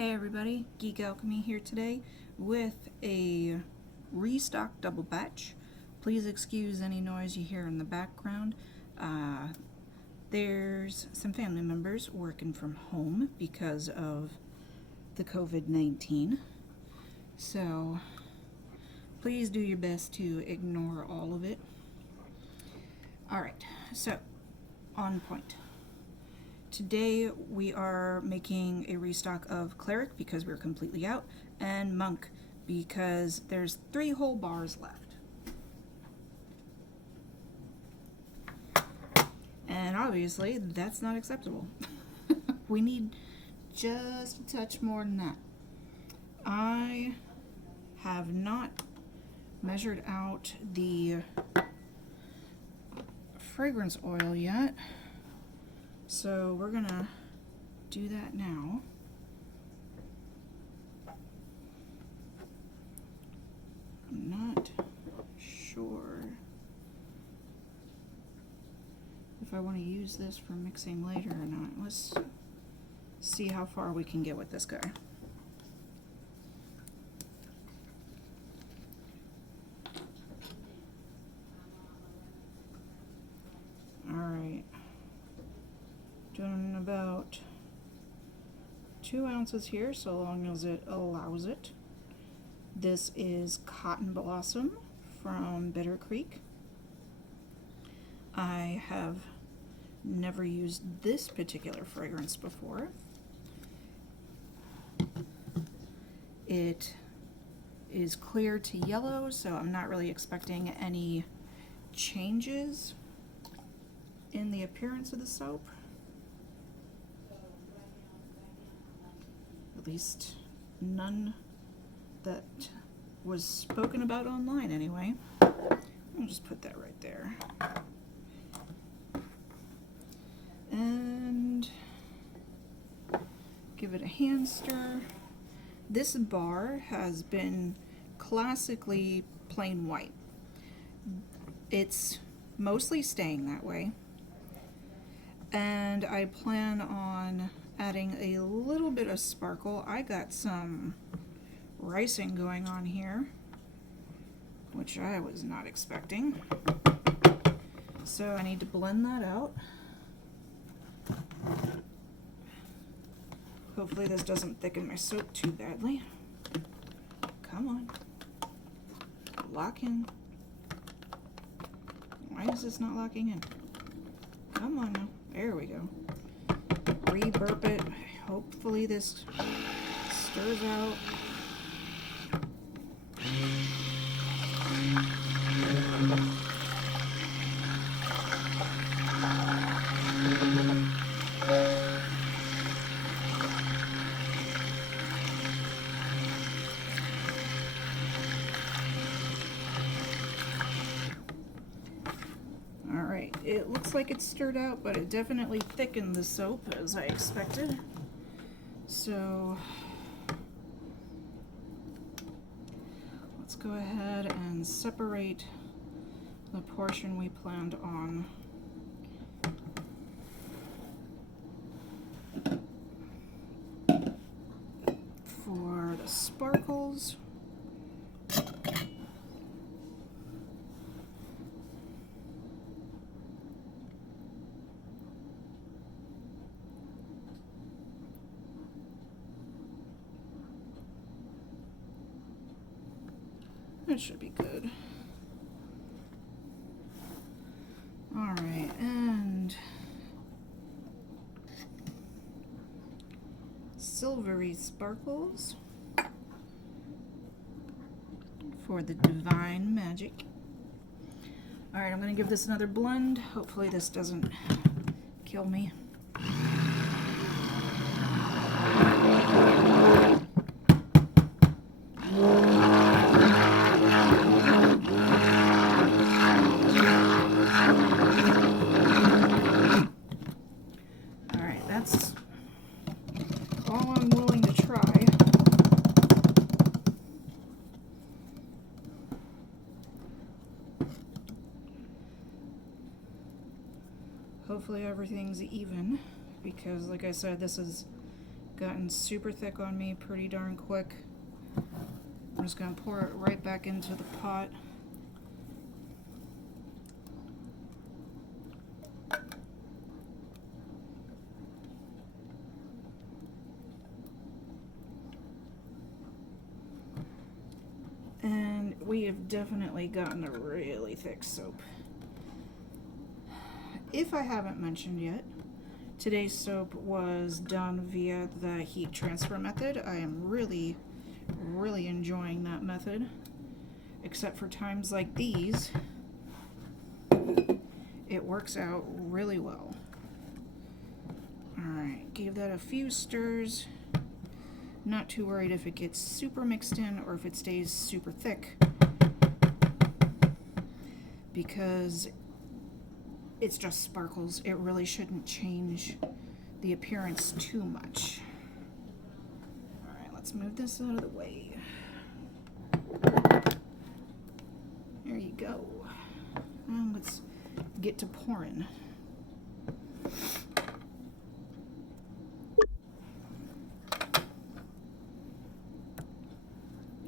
Hey everybody, Geek Alchemy here today with a restock double batch. Please excuse any noise you hear in the background. There's some family members working from home because of the COVID-19. So please do your best to ignore all of it. Alright, so on point. Today we are making a restock of Cleric because we're completely out, and Monk because there's 3 whole bars left. And obviously that's not acceptable. We need just a touch more than that. I have not measured out the fragrance oil yet. So we're gonna do that now. I'm not sure if I want to use this for mixing later or not. Let's see how far we can get with this guy. Alright. Doing about 2 ounces here, so long as it allows it. This is Cotton Blossom from Bitter Creek. I have never used this particular fragrance before. It is clear to yellow, so I'm not really expecting any changes in the appearance of the soap. At least none that was spoken about online anyway. I'll just put that right there. And give it a hand stir. This bar has been classically plain white. It's mostly staying that way. And I plan on adding a little bit of sparkle. I got some ricing going on here, which I was not expecting. So I need to blend that out. Hopefully this doesn't thicken my soap too badly. Come on. Lock in. Why is this not locking in? Come on now. There we go. Re-burp it. Hopefully this stirs out. Alright, it looks like it's stirred out, but it definitely thickened the soap as I expected. So let's go ahead and separate the portion we planned on for the sparkles. That should be good. Alright, and silvery sparkles for the divine magic. Alright, I'm going to give this another blend. Hopefully this doesn't kill me. That's all I'm willing to try. Hopefully everything's even, because like I said, this is gotten super thick on me pretty darn quick. I'm just going to pour it right back into the pot. And we have definitely gotten a really thick soap. If I haven't mentioned yet, today's soap was done via the heat transfer method. I am really enjoying that method, except for times like these. It works out really well. Alright, gave that a few stirs. Not too worried if it gets super mixed in or if it stays super thick, because it's just sparkles. It really shouldn't change the appearance too much. Alright, let's move this out of the way. There you go. And let's get to pouring.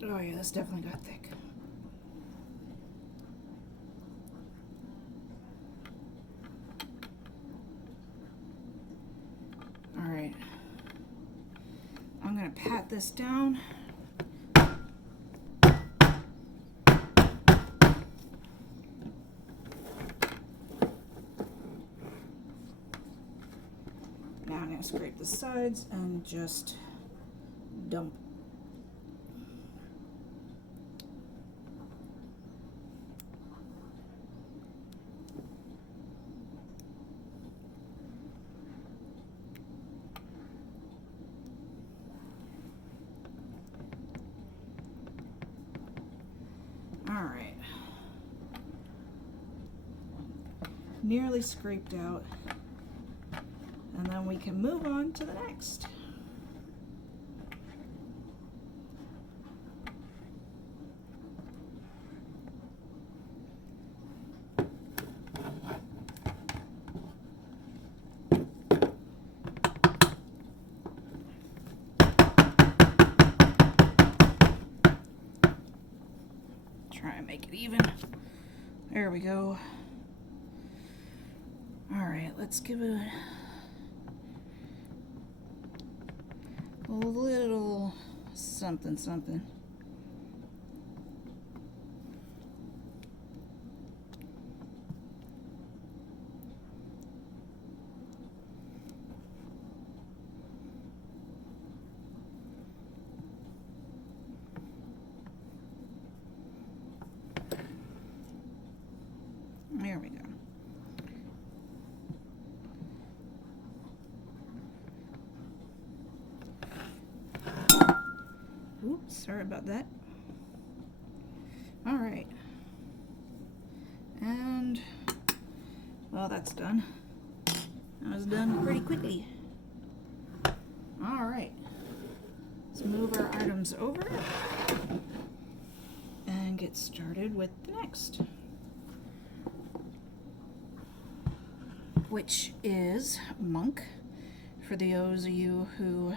Oh yeah, this definitely got thick. Alright. I'm gonna pat this down. Now I'm gonna scrape the sides and just dump. Alright. Nearly scraped out. And then we can move on to the next. Try and make it even. There we go. Alright, let's give it a little something something. There we go. Oops, sorry about that. All right. And, well, that's done. That was done pretty quickly. All right. Let's move our items over and get started with the next, which is Monk. For those of you who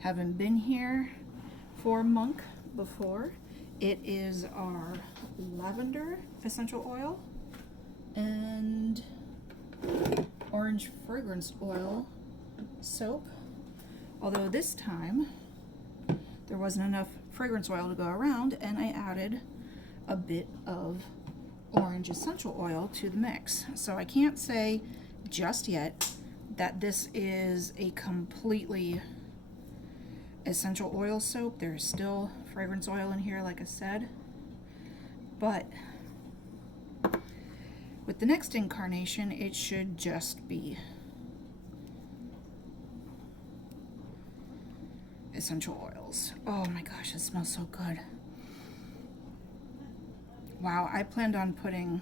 haven't been here for Monk before, it is our lavender essential oil and orange fragrance oil soap. Although this time there wasn't enough fragrance oil to go around, and I added a bit of orange essential oil to the mix. So I can't say just yet that this is a completely essential oil soap. There's still fragrance oil in here, like I said, but with the next incarnation it should just be essential oils. Oh my gosh, it smells so good. Wow, I planned on putting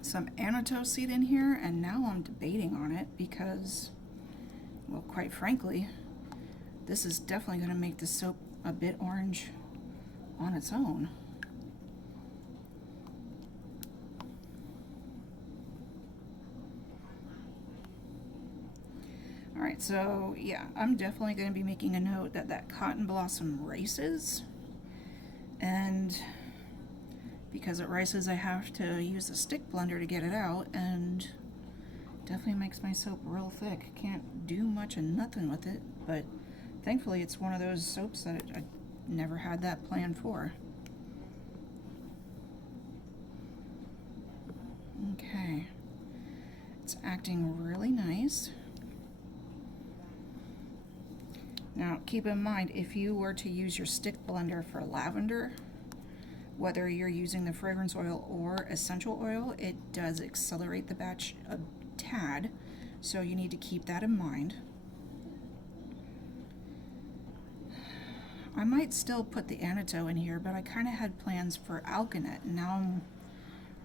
some anatto seed in here, and now I'm debating on it because, well, quite frankly, this is definitely going to make the soap a bit orange on its own. Alright, So yeah, I'm definitely going to be making a note that that cotton blossom rices, and because it rices I have to use a stick blender to get it out, and definitely makes my soap real thick. Can't do much of nothing with it, but thankfully it's one of those soaps that I never had that plan for. Okay, it's acting really nice. Now keep in mind, if you were to use your stick blender for lavender, whether you're using the fragrance oil or essential oil, it does accelerate the batch a tad, so you need to keep that in mind. I might still put the Anito in here, but I kind of had plans for alkanet, and now I'm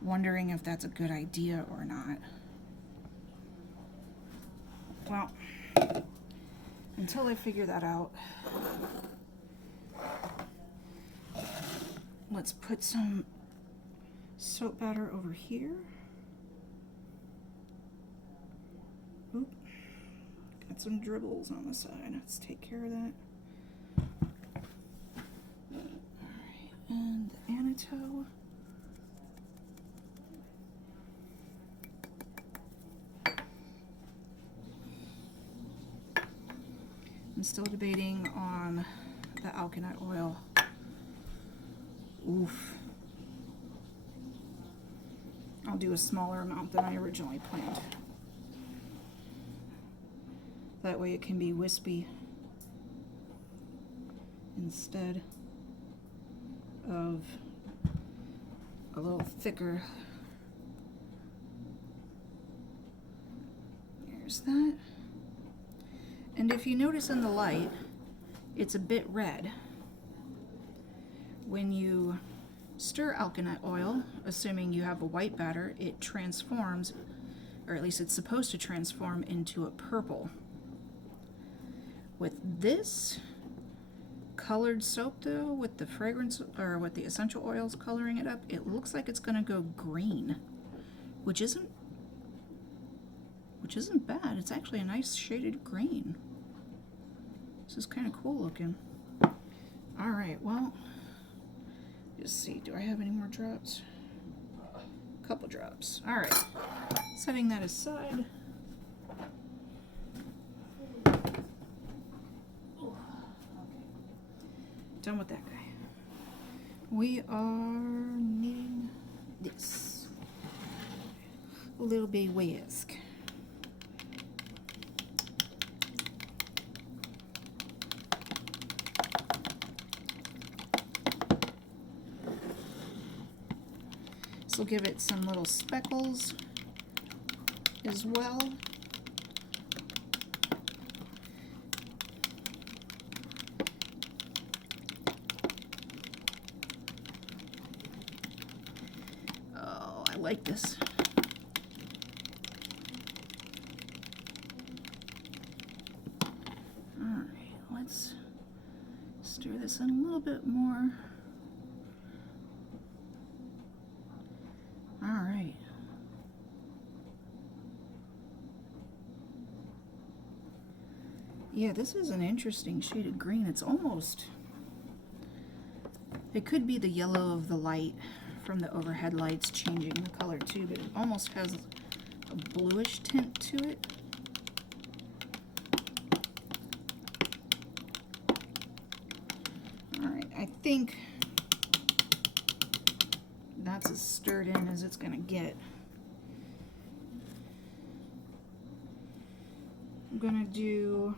wondering if that's a good idea or not. Well, until I figure that out, let's put some soap batter over here. Oop, got some dribbles on the side. Let's take care of that. Alright, and the Anito. I'm still debating on the alkanet oil. Oof. I'll do a smaller amount than I originally planned. That way it can be wispy instead of a little thicker. There's that. And if you notice in the light, it's a bit red. When you stir alkanet oil, assuming you have a white batter, it transforms, or at least it's supposed to transform into a purple. With this colored soap though, with the fragrance or with the essential oils coloring it up, it looks like it's gonna go green, which isn't bad. It's actually a nice shaded green. This is kind of cool looking. All right, well, just see, do I have any more drops? A couple drops. All right, setting that aside. Done with that guy. We are needing this. A little bit whisk. This will give it some little speckles as well. Oh, I like this. All right, let's stir this in a little bit more. Yeah, this is an interesting shaded green. It's almost, it could be the yellow of the light from the overhead lights changing the color too, but it almost has a bluish tint to it. All right, I think that's as stirred in as it's gonna get. I'm gonna do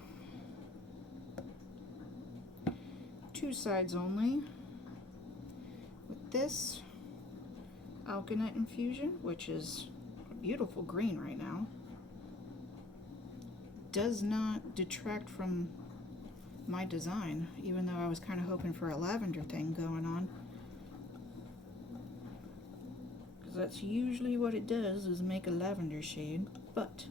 2 sides only with this alkanet infusion, which is a beautiful green right now. Does not detract from my design, even though I was kind of hoping for a lavender thing going on, because that's usually what it does, is make a lavender shade. But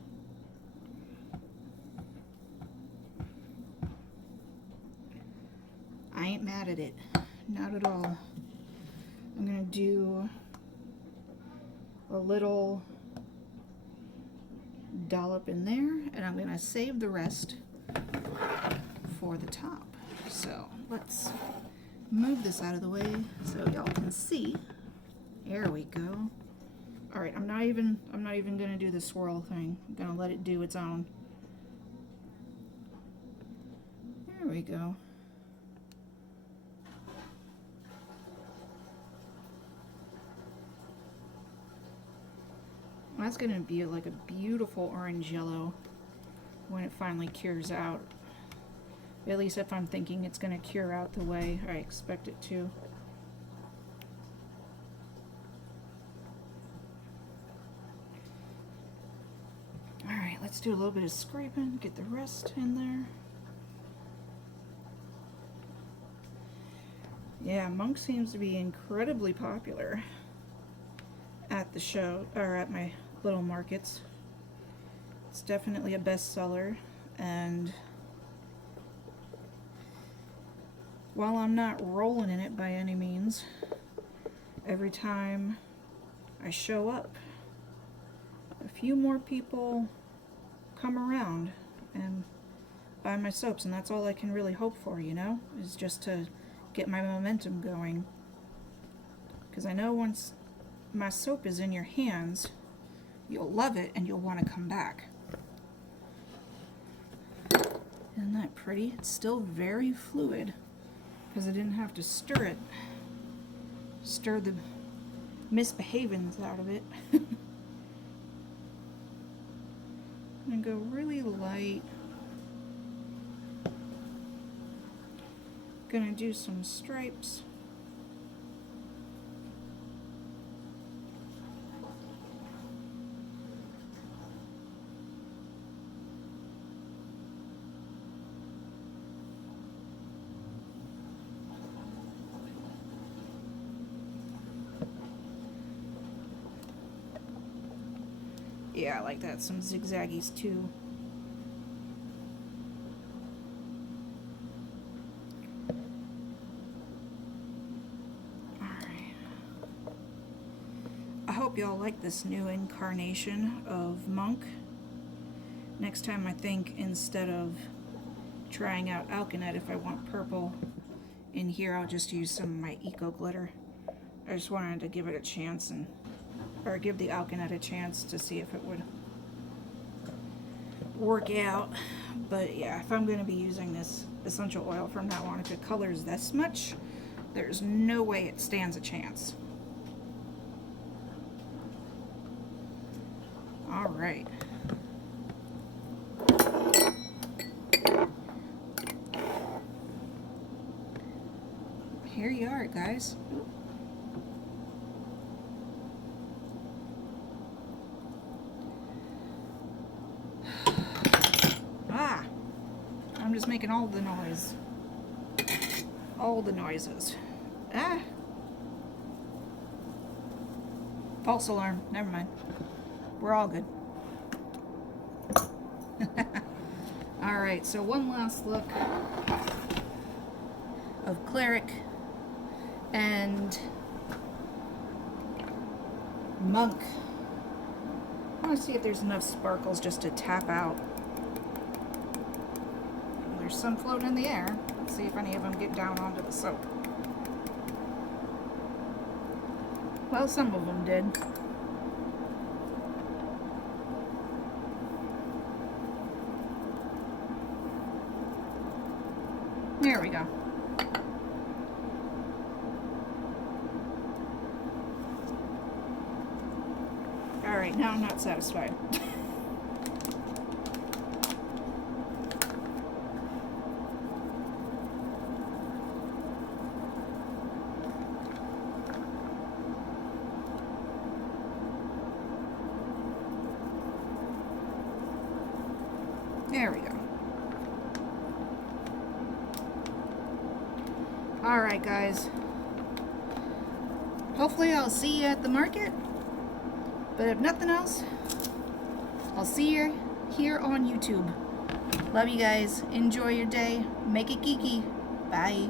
I ain't mad at it, not at all. I'm gonna do a little dollop in there, and I'm going to save the rest for the top. So let's move this out of the way so y'all can see. There we go. All right, I'm not even going to do the swirl thing. I'm going to let it do its own. There we go. That's going to be like a beautiful orange yellow when it finally cures out. At least if I'm thinking it's going to cure out the way I expect it to. Alright, let's do a little bit of scraping, get the rest in there. Yeah, Monk seems to be incredibly popular at the show, or at my little markets. It's definitely a bestseller, and while I'm not rolling in it by any means, every time I show up, a few more people come around and buy my soaps, and that's all I can really hope for, you know, is just to get my momentum going. Because I know once my soap is in your hands, you'll love it and you'll want to come back. Isn't that pretty? It's still very fluid because I didn't have to stir the misbehavings out of it. I'm going to go really light. Gonna do some stripes. Yeah, I like that. Some zigzaggies too. I hope y'all like this new incarnation of Monk. Next time I think instead of trying out Alkanet, if I want purple in here, I'll just use some of my Eco Glitter. I just wanted to give it a chance, or give the Alkanet a chance to see if it would work out. But yeah, if I'm going to be using this essential oil from now on, if it colors this much, there's no way it stands a chance. All right. Here you are, guys. I'm just making all the noise. All the noises. Ah! False alarm. Never mind. We're all good. Alright, so one last look of Cleric and Monk. I want to see if there's enough sparkles just to tap out. There's some floating in the air. Let's see if any of them get down onto the soap. Well, some of them did. There we go. Alright, now I'm not satisfied. There we go. Alright, guys. Hopefully I'll see you at the market. But if nothing else, I'll see you here on YouTube. Love you guys. Enjoy your day. Make it geeky. Bye.